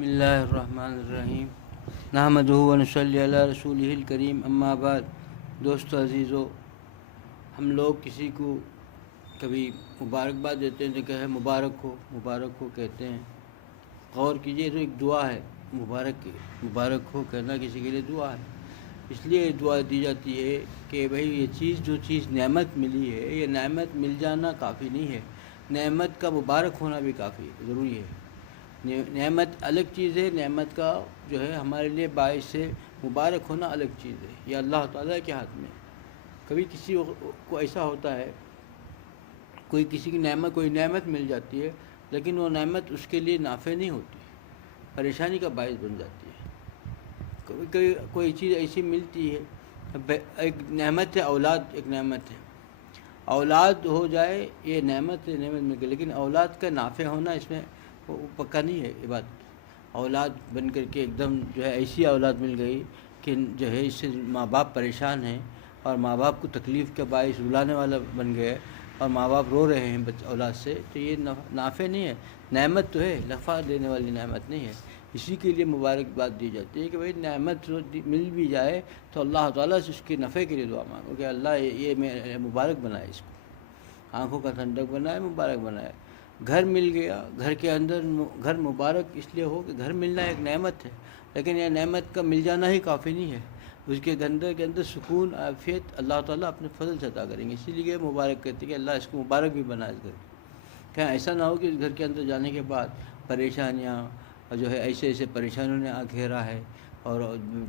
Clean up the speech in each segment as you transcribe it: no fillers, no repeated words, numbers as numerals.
بسم اللہ الرحمن الرحیم نحمدہ و نصلی علی رسولہ الکریم اما بعد۔ دوستو عزیزو، ہم لوگ کسی کو کبھی مبارکباد دیتے ہیں تو کہ مبارک ہو کہتے ہیں۔ غور کیجئے، تو ایک دعا ہے، مبارک ہو کہنا کسی کے لیے دعا ہے۔ اس لیے یہ دعا دی جاتی ہے کہ بھئی یہ جو چیز نعمت ملی ہے، یہ نعمت مل جانا کافی نہیں ہے، نعمت کا مبارک ہونا بھی کافی ضروری ہے۔ نعمت الگ چیز ہے، نعمت کا جو ہے ہمارے لیے باعث سے مبارک ہونا الگ چیز ہے، یہ اللہ تعالیٰ کے ہاتھ میں۔ کبھی کسی کو ایسا ہوتا ہے، کسی کی کوئی نعمت مل جاتی ہے، لیکن وہ نعمت اس کے لیے نافع نہیں ہوتی، پریشانی کا باعث بن جاتی ہے۔ کبھی کوئی چیز ایسی ملتی ہے، ایک نعمت ہے اولاد، ایک نعمت ہے اولاد ہو جائے، یہ نعمت مل گئی، لیکن اولاد کا نافع ہونا اس میں پکا نہیں ہے۔ یہ بات اولاد بن کر کے ایک دم جو ہے ایسی اولاد مل گئی کہ جو ہے اس سے ماں باپ پریشان ہیں اور ماں باپ کو تکلیف کا باعث رلانے والا بن گئے اور ماں باپ رو رہے ہیں اولاد سے، تو یہ نافع نہیں ہے، نعمت تو ہے، نفع دینے والی نعمت نہیں ہے۔ اسی کے لیے مبارکباد دی جاتی ہے کہ بھئی نعمت مل بھی جائے تو اللہ تعالیٰ سے اس کے نفع کے لیے دعا مانگو کہ اللہ یہ میں مبارک بنائے، اس کو آنکھوں کا ٹھنڈک بنائے، مبارک بنائے۔ گھر مل گیا، گھر کے اندر گھر مبارک اس لیے ہو کہ گھر ملنا ایک نعمت ہے، لیکن یہ نعمت کا مل جانا ہی کافی نہیں ہے، اس کے اندر سکون، عافیت اللہ تعالیٰ اپنے فضل سے عطا کریں گے۔ اسی لیے مبارک کہتے ہیں کہ اللہ اس کو مبارک بھی بنائے اس گھر کو۔ کہیں ایسا نہ ہو کہ اس گھر کے اندر جانے کے بعد پریشانیاں جو ہے ایسے پریشانیوں نے گھیرا ہے، اور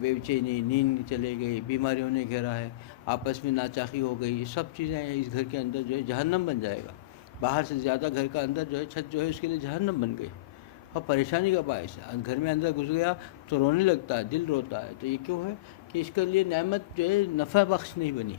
بے چینی، نیند چلے گئی، بیماریوں نے گھیرا ہے، آپس میں ناچاقی ہو گئی، یہ سب چیزیں اس گھر کے اندر جو ہے جہنم بن جائے گا۔ باہر سے زیادہ گھر کا اندر جو ہے چھت جو ہے اس کے لیے جہنم بن گئی اور پریشانی کا باعث ہے۔ گھر میں اندر گھس گیا تو رونے لگتا ہے، دل روتا ہے، تو یہ کیوں ہے کہ اس کے لیے نعمت جو ہے نفع بخش نہیں بنی۔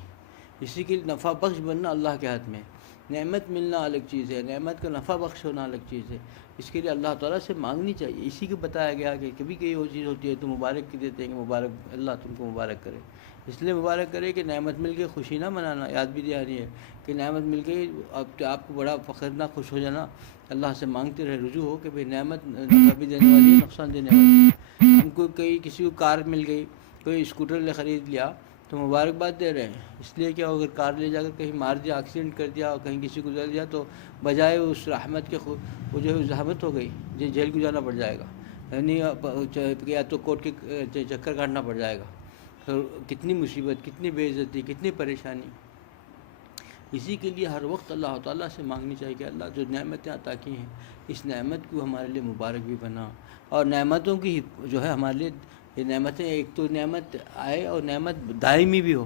اسی کے لیے نفع بخش بننا اللہ کے ہاتھ میں ہے۔ نعمت ملنا الگ چیز ہے، نعمت کا نفع بخش ہونا الگ چیز ہے، اس کے لیے اللہ تعالیٰ سے مانگنی چاہیے۔ اسی کو بتایا گیا کہ کبھی وہ چیز ہوتی ہے تو مبارک کی دیتے ہیں کہ مبارک، اللہ تم کو مبارک کرے، اس لیے مبارک کرے کہ نعمت مل گئی، خوشی نہ منانا، یاد بھی دہانی ہے کہ نعمت مل گئی، اب آپ کو بڑا فخر نہ، خوش ہو جانا، اللہ سے مانگتے رہے، رجوع ہو کہ بھئی نعمت نفع بھی دینے والی ہے، نقصان دینے والی ہے۔ ہم کو کسی کو کار مل گئی، کوئی اسکوٹر خرید لیا تو مبارکباد دے رہے ہیں، اس لیے کہ اگر کار لے جا کر کہیں مار دیا، ایکسیڈنٹ کر دیا اور کہیں کسی کو دے دیا تو بجائے اس رحمت کے وہ جو ہے زحمت ہو گئی، جیل کو جانا پڑ جائے گا، یعنی یا تو کورٹ کے چکر کاٹنا پڑ جائے گا، کتنی مصیبت، کتنی بے عزتی، کتنی پریشانی۔ اسی کے لیے ہر وقت اللہ تعالیٰ سے مانگنی چاہیے کہ اللہ جو نعمتیں عطا کی ہیں، اس نعمت کو ہمارے لیے مبارک بھی بنا، اور نعمتوں کی جو ہے ہمارے لیے یہ نعمتیں، ایک تو نعمت آئے اور نعمت دائمی بھی ہو۔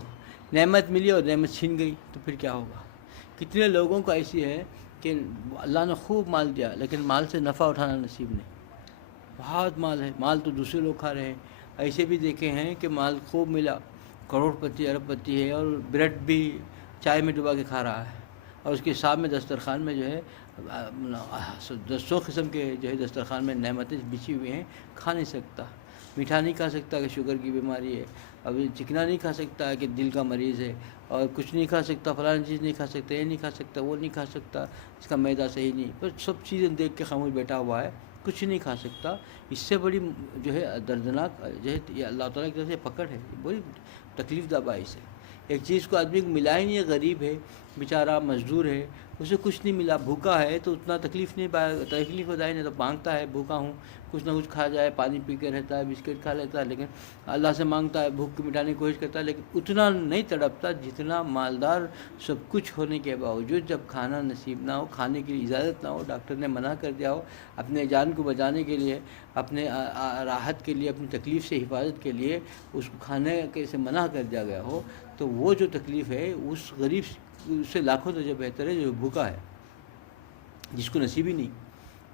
نعمت ملی اور نعمت چھن گئی تو پھر کیا ہوگا؟ کتنے لوگوں کو ایسی ہے کہ اللہ نے خوب مال دیا لیکن مال سے نفع اٹھانا نصیب نہیں، بہت مال ہے، مال تو دوسرے لوگ کھا رہے ہیں۔ ایسے بھی دیکھے ہیں کہ مال خوب ملا، کروڑ پتی، ارب پتی ہے، اور بریڈ بھی چائے میں ڈبا کے کھا رہا ہے، اور اس کے سامنے دسترخوان میں جو ہے 100 قسم کے جو ہے دسترخوان میں نعمتیں بچھی ہوئی ہیں، کھا نہیں سکتا، میٹھا نہیں کھا سکتا کہ شوگر کی بیماری ہے، ابھی چکنا نہیں کھا سکتا کہ دل کا مریض ہے، اور کچھ نہیں کھا سکتا، فلاں چیز نہیں کھا سکتا، یہ نہیں کھا سکتا، وہ نہیں کھا سکتا، اس کا معدہ صحیح نہیں، پر سب چیزیں دیکھ کے خاموش بیٹھا ہوا ہے، کچھ نہیں کھا سکتا۔ اس سے بڑی جو ہے دردناک جو ہے یہ اللہ تعالیٰ کی طرف سے پکڑ ہے، بڑی تکلیف دہ باعث ہے۔ ایک چیز کو آدمی کو ملا ہی نہیں ہے، غریب ہے بیچارہ، مزدور ہے، اسے کچھ نہیں ملا، بھوکا ہے تو اتنا تکلیف ہوتا ہے، نہیں تو مانگتا ہے بھوکا ہوں، کچھ نہ کچھ کھا جائے، پانی پی کے رہتا ہے، بسکٹ کھا لیتا ہے، لیکن اللہ سے مانگتا ہے، بھوک کو مٹانے کی کوشش کرتا ہے، لیکن اتنا نہیں تڑپتا جتنا مالدار سب کچھ ہونے کے باوجود جب کھانا نصیب نہ ہو، کھانے کی اجازت نہ ہو، ڈاکٹر نے منع کر دیا ہو، اپنے جان کو بچانے کے لیے، اپنے راحت کے لیے، اپنی تکلیف سے حفاظت کے لیے اس کو کھانے کے سے منع کر دیا گیا ہو، تو وہ جو تکلیف ہے اس غریب سے لاکھوں درجہ بہتر ہے جو بھوکا ہے، جس کو نصیب ہی نہیں،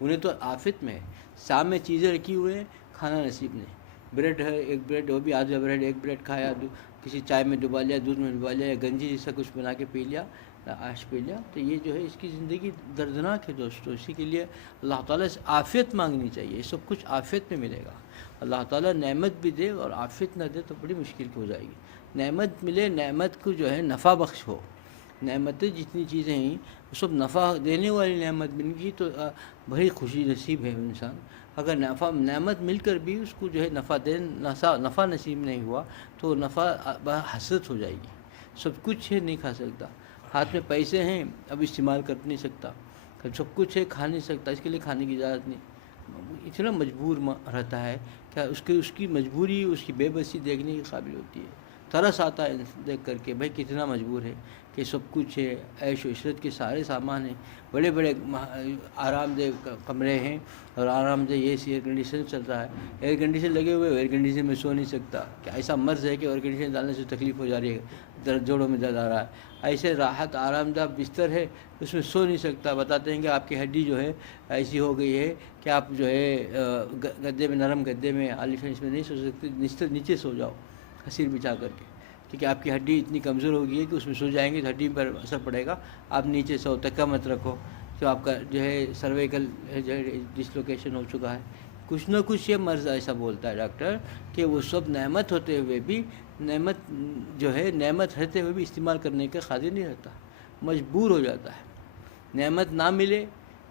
انہیں تو آفت میں ہے، سامنے چیزیں رکھی ہوئے ہیں، کھانا نصیب نہیں۔ بریڈ ہے، ایک بریڈ، وہ بھی آدھا بریڈ، ایک بریڈ کھایا، کسی چائے میں ڈبا لیا، دودھ میں ڈبا لیا، یا گنجی جیسا کچھ بنا کے پی لیا، آش پی لیا، تو یہ جو ہے اس کی زندگی دردناک ہے دوستو۔ اسی کے لیے اللہ تعالیٰ سے عافیت مانگنی چاہیے، یہ سب کچھ عافیت میں ملے گا۔ اللہ تعالیٰ نعمت بھی دے اور عافیت نہ دے تو بڑی مشکل ہو جائے گی۔ نعمت ملے، نعمت کو جو ہے نفع بخش ہو، نعمتیں جتنی چیزیں ہیں وہ سب نفع دینے والی نعمت بن گئی تو بڑی خوشی نصیب ہے انسان۔ اگر نعمت مل کر بھی اس کو جو ہے نفع نصیب نہیں ہوا تو حسرت ہو جائے گی. سب کچھ ہے نہیں کھا سکتا، ہاتھ میں پیسے ہیں اب استعمال کر نہیں سکتا، سب کچھ ہے کھا نہیں سکتا، اس کے لیے کھانے کی اجازت نہیں. اتنا مجبور رہتا ہے کہ اس کی مجبوری، اس کی بے بسی دیکھنے کی قابل ہوتی ہے. ترس آتا ہے دیکھ کر کے بھائی کتنا مجبور ہے کہ سب کچھ ہے، عیش و عشرت کے سارے سامان ہیں، بڑے بڑے آرام دہ کمرے ہیں اور آرام دہ ایئر کنڈیشن چل رہا ہے، ایئر کنڈیشن لگے ہوئے، ایئر کنڈیشن میں سو نہیں سکتا. کہ ایسا مرض ہے کہ ایئر کنڈیشن ڈالنے سے تکلیف ہو جا رہی ہے، جوڑوں میں درد آ رہا ہے. ایسے راحت آرام دہ بستر ہے، اس میں سو نہیں سکتا. بتاتے ہیں کہ آپ کی ہڈی جو ہے ایسی ہو گئی ہے کہ آپ جو ہے گدے میں، نرم گدے میں، عالیشان اس میں نہیں سو سکتے، نیچے سو جاؤ حسیر بچھا کر کے، کیونکہ آپ کی ہڈی اتنی کمزور ہو گئی ہے کہ اس میں سو جائیں گے تو ہڈی پر اثر پڑے گا. آپ نیچے سو، تکیہ مت رکھو، تو آپ کا جو ہے سرویکل جو ہے ڈسلوکیشن ہو چکا ہے. کچھ نہ کچھ یہ مرض ایسا بولتا ہے ڈاکٹر کہ وہ سب نعمت ہوتے ہوئے بھی، نعمت جو ہے نعمت رہتے ہوئے بھی استعمال کرنے کے قادر نہیں رہتا، مجبور ہو جاتا ہے. نعمت نہ ملے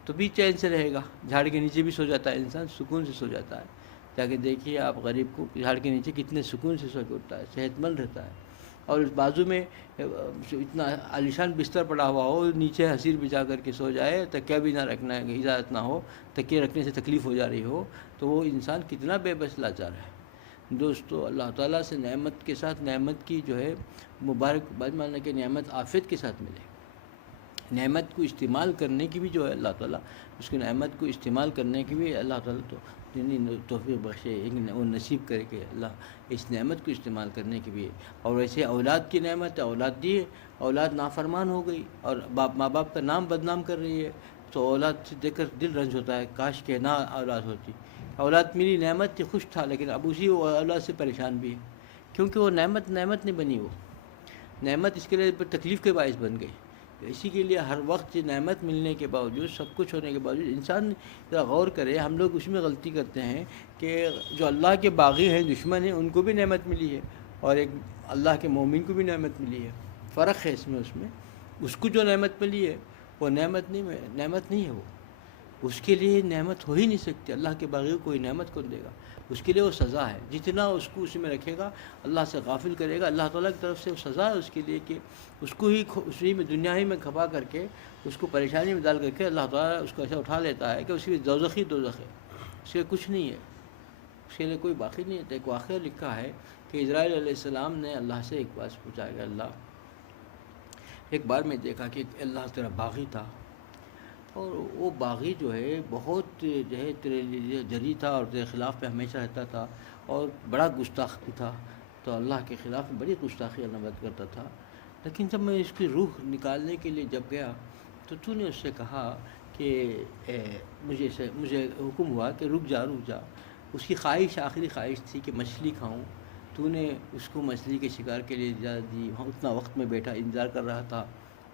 تو بھی چین سے رہے گا، جھاڑ کے نیچے بھی سو جاتا ہے انسان، سکون سے سو جاتا ہے. جا کے دیکھیے آپ غریب کو جھاڑ کے نیچے کتنے سکون سے سو کے اٹھتا ہے، صحت مند رہتا ہے. اور اس بازو میں اتنا عالیشان بستر پڑا ہوا ہو، نیچے حسیر بچھا کر کے سو جائے، تکیہ بھی نہ رکھنا اجازت نہ ہو، تکیہ رکھنے سے تکلیف ہو جا رہی ہو، تو وہ انسان کتنا بے بس لاچار ہے. دوستو، اللہ تعالیٰ سے نعمت کے ساتھ نعمت کی جو ہے مبارکباد ماننا کہ نعمت عافیت کے ساتھ ملے. نعمت کو استعمال کرنے کی بھی جو ہے اللہ تعالیٰ، اس کی نعمت کو استعمال کرنے کی بھی اللہ تعالیٰ تو توفیق بخشے، وہ نصیب کرے کہ اللہ اس نعمت کو استعمال کرنے کی بھی ہے. اور ویسے اولاد کی نعمت ہے، اولاد دی ہے، اولاد نافرمان ہو گئی اور ماں باپ کا نام بدنام کر رہی ہے، تو اولاد سے دیکھ کر دل رنج ہوتا ہے، کاش کہ نہ اولاد ہوتی. اولاد میری نعمت تھی، خوش تھا، لیکن اب اسی اولاد سے پریشان بھی ہے، کیونکہ وہ نعمت نہیں بنی، وہ نعمت اس کے لیے تکلیف کے باعث بن گئی. اسی کے لیے ہر وقت نعمت ملنے کے باوجود، سب کچھ ہونے کے باوجود انسان ذرا غور کرے. ہم لوگ اس میں غلطی کرتے ہیں کہ جو اللہ کے باغی ہیں، دشمن ہیں، ان کو بھی نعمت ملی ہے اور ایک اللہ کے مومن کو بھی نعمت ملی ہے. فرق ہے اس میں اس کو جو نعمت ملی ہے وہ نعمت نہیں ہے، وہ اس کے لیے نعمت ہو ہی نہیں سکتی. اللہ کے باغی کو کوئی نعمت کون دے گا؟ اس کے لیے وہ سزا ہے. جتنا اس کو اس میں رکھے گا، اللہ سے غافل کرے گا، اللہ تعالیٰ کی طرف سے وہ سزا ہے اس کے لیے کہ اس کو ہی اسی میں دنیا ہی میں کھپا کر کے، اس کو پریشانی میں ڈال کر کے اللہ تعالیٰ اس کو ایسا اٹھا لیتا ہے کہ اس کی دوزخ ہے، اس کے کچھ نہیں ہے، اس کے لیے کوئی باقی نہیں ہے. ایک واقعہ لکھا ہے کہ اسرائیل علیہ السلام نے اللہ سے ایک بات پوچھا کہ اللہ، ایک بار میں دیکھا کہ اللہ تیرا باغی تھا، اور وہ باغی جو ہے بہت جو ہے تیرے لیے جری تھا اور تیرے خلاف پہ ہمیشہ رہتا تھا اور بڑا گستاخ بھی تھا، تو اللہ کے خلاف بڑی گستاخی علامت کرتا تھا. لیکن جب میں اس کی روح نکالنے کے لیے جب گیا تو نے اس سے کہا کہ مجھے حکم ہوا کہ رک جا. اس کی خواہش، آخری خواہش تھی کہ مچھلی کھاؤں. تو نے اس کو مچھلی کے شکار کے لیے اجازت دی. وہاں اتنا وقت میں بیٹھا انتظار کر رہا تھا،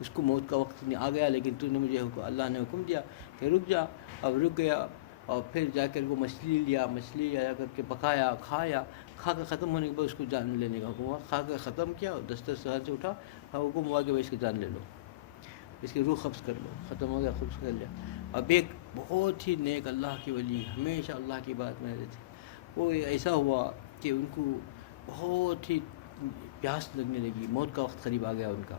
اس کو موت کا وقت آ گیا، لیکن تو نے مجھے اللہ نے حکم دیا کہ رک جا. اب رک گیا اور پھر جا کر وہ مچھلی آیا کر کے پکایا، کھا کر ختم ہونے کے بعد اس کو جان لینے کا حکم ہوا. کھا کر ختم کیا اور دسترخوان سے اٹھا اور حکم ہوا کہ اس کی جان لے لو، اس کی روح قبض کر لو. ختم ہو گیا، قبض کر لیا. اب ایک بہت ہی نیک اللہ کی ولی، ہمیشہ اللہ کی بات میں رہتے، وہ ایسا ہوا کہ ان کو بہت ہی پیاس لگنے لگی، موت کا وقت قریب آ گیا ان کا،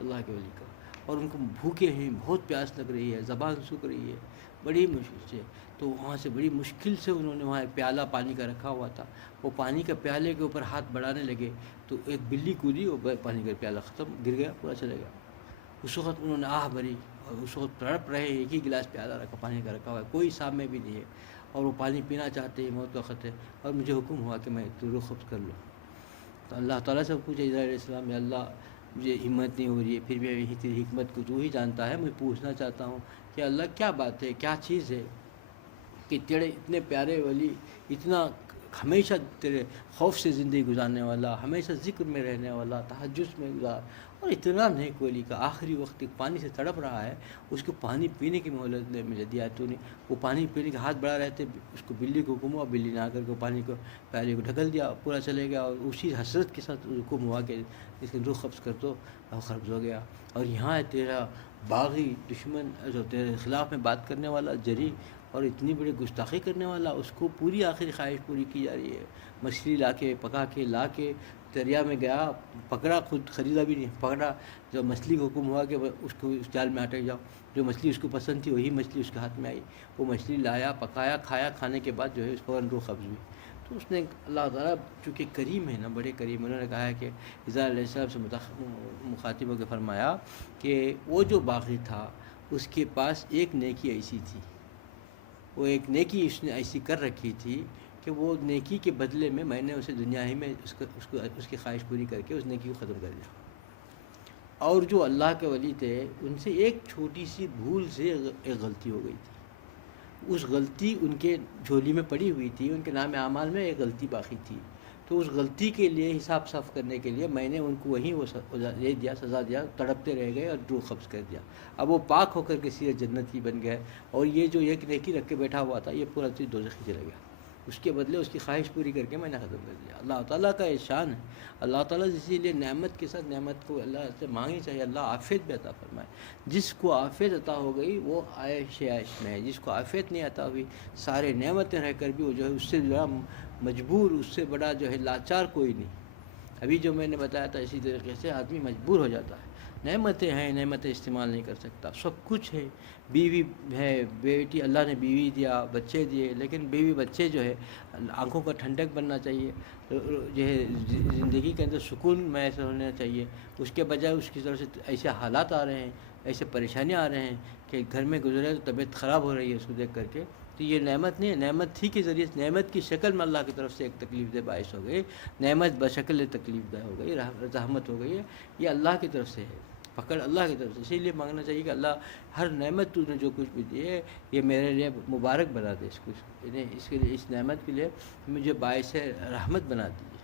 اللہ کے ولی کا، اور ان کو بھوکے ہیں، بہت پیاس لگ رہی ہے، زبان سوکھ رہی ہے بڑی مشکل سے. تو وہاں سے بڑی مشکل سے انہوں نے وہاں ایک پیالہ پانی کا رکھا ہوا تھا، وہ پانی کا پیالے کے اوپر ہاتھ بڑھانے لگے تو ایک بلی کودی اور پانی کا پیالہ ختم، گر گیا، پورا چلے گیا. اس وقت انہوں نے آہ بھری اور اس وقت تڑپ رہے، ایک ہی گلاس پیالہ رکھا، پانی کا رکھا ہوا ہے، کوئی سامنے بھی نہیں ہے، اور وہ پانی پینا چاہتے ہیں، موت کا خطرہ ہے، اور مجھے حکم ہوا کہ میں روح قبض کر لوں. تو اللہ تعالیٰ سے پوچھا اسرائیل علیہ السلام، یا اللہ مجھے ہمت نہیں ہو رہی ہے، پھر بھی یہی تیری حکمت کو تو ہی جانتا ہے، میں پوچھنا چاہتا ہوں کہ اللہ کیا بات ہے، کیا چیز ہے کہ تیرے اتنے پیارے ولی، اتنا ہمیشہ تیرے خوف سے زندگی گزارنے والا، ہمیشہ ذکر میں رہنے والا، تہجد میں گزار، اور اتنا نیک ولی کا آخری وقت پانی سے تڑپ رہا ہے، اس کو پانی پینے کی مہلت نے مجھے دیا تو نے، وہ پانی پینے کے ہاتھ بڑھا رہتے، اس کو بلی کو حکم ہوا، بلی نے آ کر کے پانی کو پیالے کو ڈھکل دیا، پورا چلے گیا، اور اسی حسرت کے ساتھ حکم ہوا کہ اس کی روح قبض کر دو، اور قبض ہو گیا. اور یہاں ہے تیرا باغی دشمن جو تیرے خلاف میں بات کرنے والا جری، اور اتنی بڑی گستاخی کرنے والا، اس کو پوری آخری خواہش پوری کی جا رہی ہے۔ مچھلی لا کے پکا کے لا کے دریا میں گیا، پکڑا، خود خریدا بھی نہیں، پکڑا، جب مچھلی کو حکم ہوا کہ اس کو اس جال میں اٹک جاؤ، جو مچھلی اس کو پسند تھی وہی مچھلی اس کے ہاتھ میں آئی، وہ مچھلی لایا، پکایا، کھایا، کھانے کے بعد جو ہے اس فوراً روح قبض ہوئی۔ تو اس نے اللہ تعالیٰ چونکہ کریم ہے نا، بڑے کریم، انہوں نے کہا ہے کہ اذا علیہ السلام سے مخاطب ہو کے فرمایا کہ وہ جو باغی تھا اس کے پاس ایک نیکی ایسی تھی، وہ ایک نیکی اس نے ایسی کر رکھی تھی کہ وہ نیکی کے بدلے میں نے اسے دنیا ہی میں اس کی خواہش پوری کر کے اس نیکی کو ختم کر دیا۔ اور جو اللہ کے ولی تھے ان سے ایک چھوٹی سی بھول سے ایک غلطی ہو گئی تھی، اس غلطی ان کے جھولی میں پڑی ہوئی تھی، ان کے نام اعمال میں ایک غلطی باقی تھی، تو اس غلطی کے لیے حساب صاف کرنے کے لیے میں نے ان کو وہیں وہ دے دیا، سزا دیا، تڑپتے رہ گئے اور روح قبض کر دیا۔ اب وہ پاک ہو کر کے سیرت جنتی بن گئے، اور یہ جو ایک نیکی رکھ کے بیٹھا ہوا تھا یہ پورا چیز دوزخی چلا گیا، اس کے بدلے اس کی خواہش پوری کر کے میں نے ختم کر دیا۔ اللہ تعالیٰ کا احسان ہے، اللہ تعالیٰ اسی لیے نعمت کے ساتھ نعمت کو اللہ سے مانگنی چاہیے، اللہ عافیت بھی عطا فرمائے۔ جس کو عافیت عطا ہو گئی وہ عیش میں ہے، جس کو عافیت نہیں عطا ہوئی، سارے نعمتیں رہ کر بھی وہ جو ہے اس سے جو ہے مجبور، اس سے بڑا جو ہے لاچار کوئی نہیں۔ ابھی جو میں نے بتایا تھا اسی طریقے سے آدمی مجبور ہو جاتا ہے، نعمتیں ہیں، نعمتیں استعمال نہیں کر سکتا، سب کچھ ہے، بیوی ہے، بیٹی، اللہ نے بیوی دیا، بچے دیے، لیکن بیوی بچے جو ہے آنکھوں کا ٹھنڈک بننا چاہیے، جو ہے زندگی کے اندر سکون میسر ہونا چاہیے، اس کے بجائے اس کی طرف سے ایسے حالات آ رہے ہیں، ایسے پریشانیاں آ رہے ہیں کہ گھر میں گزرے تو طبیعت خراب ہو رہی ہے اس کو دیکھ کر کے، تو یہ نعمت نہیں ہے، نعمت ہی کے ذریعے، نعمت کی شکل میں اللہ کی طرف سے ایک تکلیف دہ باعث ہو گئی، نعمت بشکل تکلیف دہ ہو گئی، رحمت ہو گئی ہے، یہ اللہ کی طرف سے ہے، پکڑ اللہ کی طرف سے۔ اسی لیے مانگنا چاہیے کہ اللہ ہر نعمت تو نے جو کچھ بھی دی ہے یہ میرے لیے مبارک بنا دے، اس کے لیے، اس نعمت کے لیے مجھے باعث رحمت بنا دیجیے۔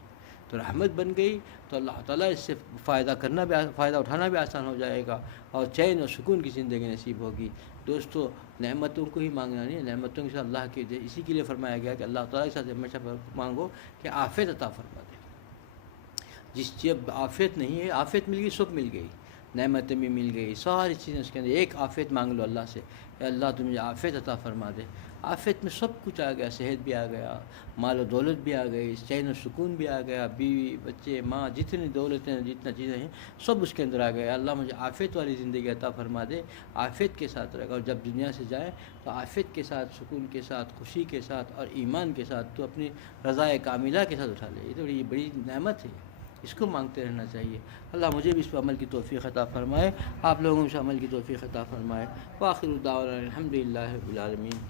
تو رحمت بن گئی تو اللہ تعالیٰ اس سے فائدہ اٹھانا بھی آسان ہو جائے گا، اور چین اور سکون کی زندگی نصیب ہوگی۔ دوستو، نعمتوں کو ہی مانگنا نہیں ہے، نعمتوں کے ساتھ اللہ کے دے، اسی کے لیے فرمایا گیا کہ اللہ تعالیٰ کے ساتھ ہمیشہ مانگو کہ عافیت عطا فرما دے۔ جس چیز عافیت نہیں ہے، عافیت مل گئی، سب مل گئی، نعمتیں بھی مل گئی، ساری چیزیں اس کے اندر، ایک عافیت مانگ لو اللہ سے کہ اللہ تم مجھے عافیت عطا فرما دے۔ عافیت میں سب کچھ آ گیا، صحت بھی آ گیا، مال و دولت بھی آ گئی، چین و سکون بھی آ گیا، بیوی بچے ماں، جتنی دولتیں جتنا چیزیں ہیں سب اس کے اندر آ گیا۔ اللہ مجھے عافیت والی زندگی عطا فرما دے، عافیت کے ساتھ رہے گا، اور جب دنیا سے جائے تو عافیت کے ساتھ، سکون کے ساتھ، خوشی کے ساتھ اور ایمان کے ساتھ، تو اپنی رضا کاملہ کے ساتھ اٹھا لے۔ یہ تو بڑی نعمت ہے، اس کو مانگتے رہنا چاہیے۔ اللہ مجھے بھی اس پر عمل کی توفیق عطا فرمائے، آپ لوگوں سے عمل کی توفیق عطا فرمائے۔ وآخر دعوانا الحمدللہ رب العالمین۔